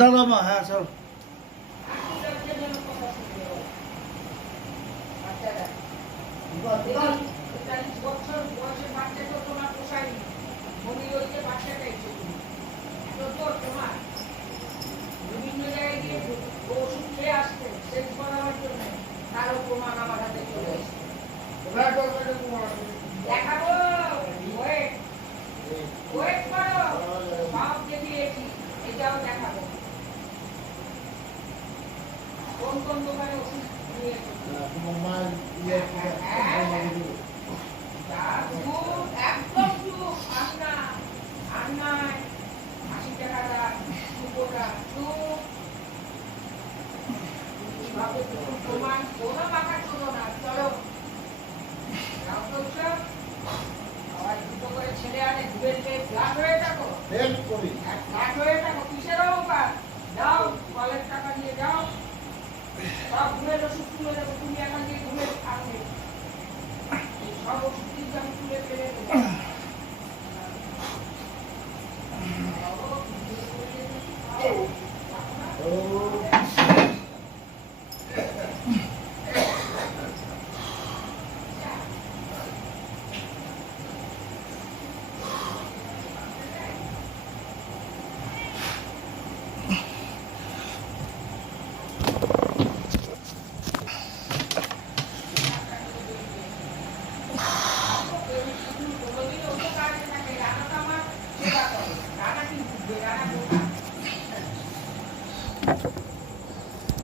দাদা মা, হ্যাঁ স্যার। বিভিন্ন জায়গায় গিয়ে ওষুধ খেয়ে আসতে শেষ করার জন্য তারও প্রমাণ আমার হাতে চলে এসছে। দেখাবো ওয়েট করো, সব দেখিয়েছি, এটাও দেখাবো। কোন কোন দোকানে ওষুধ নিয়েছো? একদম চুপ, আন্নায় 80 টাকা দাম, সুপোটা চুপ। প্রমাণ কোনো মাথা ছোটো না, চলো আবার দুটো করে ছেলে আনে, দুবের ফ্ল্যাট হয়ে থাকো, ফ্ল্যাট হয়ে থাকো, কিসের অবকাশ? যাও, কলের টাকা নিয়ে যাও, সব ঘুমের ওষুধ তুলে দেবো, তুমি এখান থেকে ঘুমের খাবে, সব ওষুধ কিন্তু আমি তুলে ফেলে দেবো।